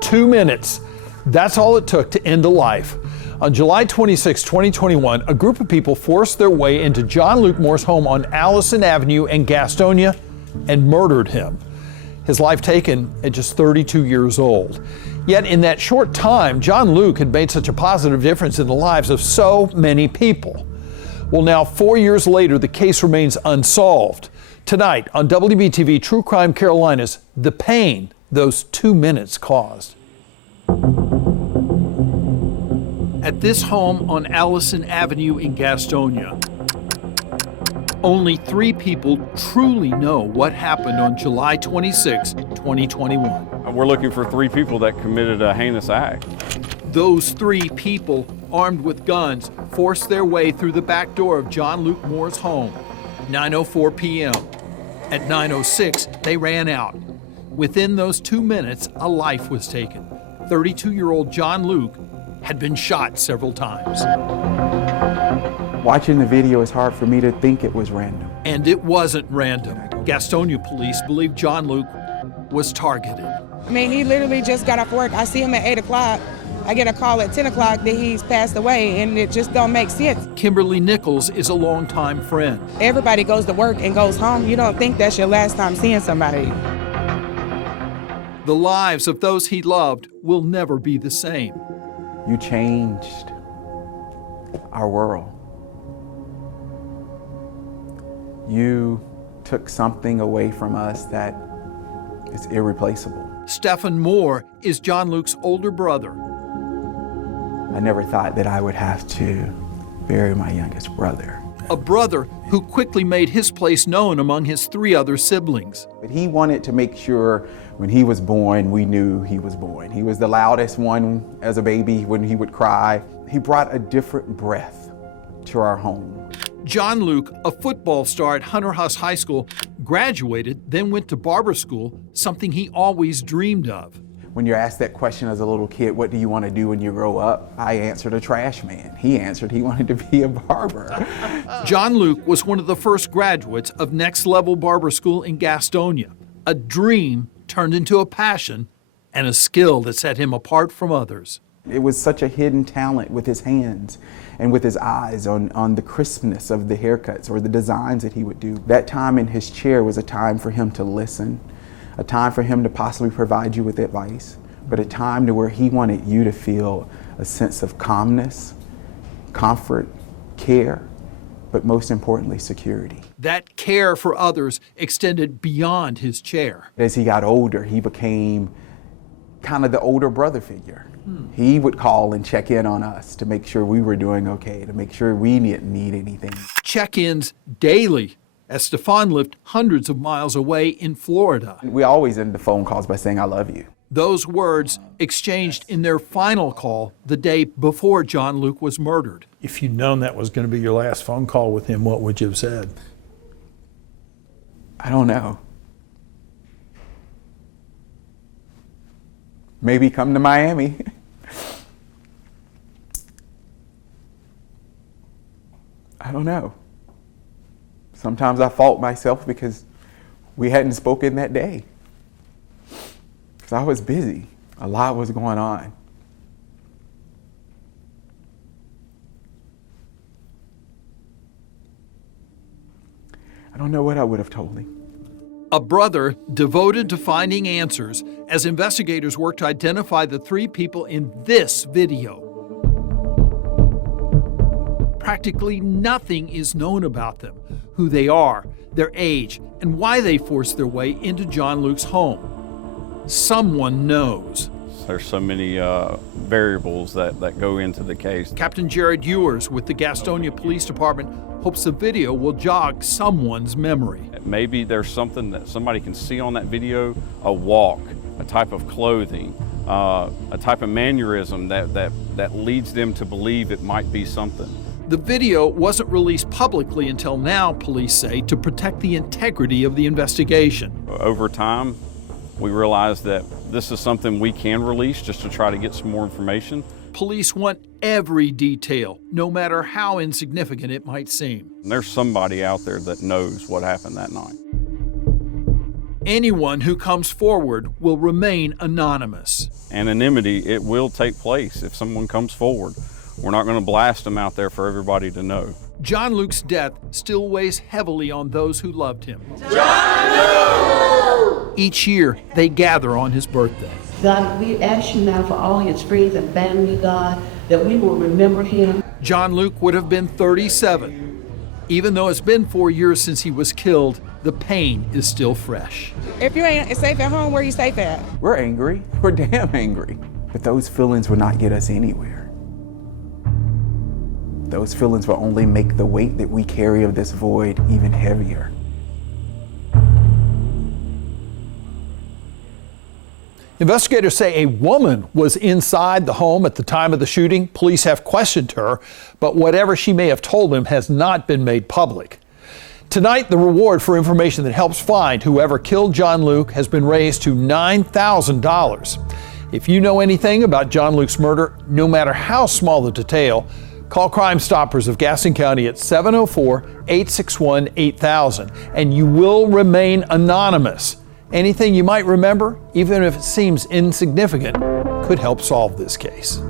2 minutes. That's all it took to end a life. On July 26, 2021, a group of people forced their way into John Luke Moore's home on Allison Avenue in Gastonia and murdered him. His life taken at just 32 years old. Yet in that short time, John Luke had made such a positive difference in the lives of so many people. Well, now 4 years later, the case remains unsolved. Tonight on WBTV True Crime Carolinas, the pain those 2 minutes caused. At this home on Allison Avenue in Gastonia, only 3 people truly know what happened on July 26, 2021. We're looking for 3 people that committed a heinous act. Those 3 people, armed with guns, forced their way through the back door of John Luke Moore's home, 9:04 p.m. At 9:06, they ran out. Within those 2 minutes, a life was taken. 32-year-old John Luke had been shot several times. Watching the video, it's hard for me to think it was random. And it wasn't random. Gastonia police believe John Luke was targeted. I mean, he literally just got off work. I see him at 8 o'clock. I get a call at 10 o'clock that he's passed away, and it just don't make sense. Kimberly Nichols is a longtime friend. Everybody goes to work and goes home. You don't think that's your last time seeing somebody. The lives of those he loved will never be the same. You changed our world. You took something away from us that is irreplaceable. Stephan Moore is John Luke's older brother. I never thought that I would have to bury my youngest brother. A brother who quickly made his place known among his 3 other siblings. But he wanted to make sure when he was born, we knew he was born. He was the loudest one as a baby when he would cry. He brought a different breath to our home. John Luke, a football star at Hunter Huss High School, graduated, then went to barber school, something he always dreamed of. When you're asked that question as a little kid, what do you want to do when you grow up? I answered a trash man. He answered he wanted to be a barber. John Luke was one of the first graduates of Next Level Barber School in Gastonia, a dream turned into a passion and a skill that set him apart from others. It was such a hidden talent with his hands and with his eyes on the crispness of the haircuts or the designs that he would do. That time in his chair was a time for him to listen, a time for him to possibly provide you with advice, but a time to where he wanted you to feel a sense of calmness, comfort, care, but most importantly, security. That care for others extended beyond his chair. As he got older, he became kind of the older brother figure. He would call and check in on us to make sure we were doing okay, to make sure we didn't need anything. Check-ins daily as Stephan lived hundreds of miles away in Florida. We always end the phone calls by saying, I love you. Those words exchanged in their final call the day before John Luke was murdered. If you'd known that was going to be your last phone call with him, what would you have said? I don't know. Maybe come to Miami. I don't know. Sometimes I fault myself because we hadn't spoken that day. Because I was busy. A lot was going on. I don't know what I would have told him. A brother devoted to finding answers as investigators work to identify the 3 people in this video. Practically nothing is known about them, who they are, their age, and why they forced their way into John Luke's home. Someone knows. There's so many variables that go into the case. Captain Jared Ewers with the Gastonia Police Department hopes the video will jog someone's memory. Maybe there's something that somebody can see on that video, a walk, a type of clothing, a type of mannerism that leads them to believe it might be something. The video wasn't released publicly until now, police say, to protect the integrity of the investigation. Over time, we realized that this is something we can release just to try to get some more information. Police want every detail, no matter how insignificant it might seem. And there's somebody out there that knows what happened that night. Anyone who comes forward will remain anonymous. Anonymity, it will take place if someone comes forward. We're not going to blast them out there for everybody to know. John Luke's death still weighs heavily on those who loved him. John Luke! Each year, they gather on his birthday. God, we ask you now for all his friends and family, God, that we will remember him. John Luke would have been 37. Even though it's been 4 years since he was killed, the pain is still fresh. If you ain't safe at home, where you safe at? We're angry. We're damn angry. But those feelings will not get us anywhere. Those feelings will only make the weight that we carry of this void even heavier. Investigators say a woman was inside the home at the time of the shooting. Police have questioned her, but whatever she may have told them has not been made public. Tonight, the reward for information that helps find whoever killed John Luke has been raised to $9,000. If you know anything about John Luke's murder, no matter how small the detail, call Crime Stoppers of Gaston County at 704-861-8000, and you will remain anonymous. Anything you might remember, even if it seems insignificant, could help solve this case.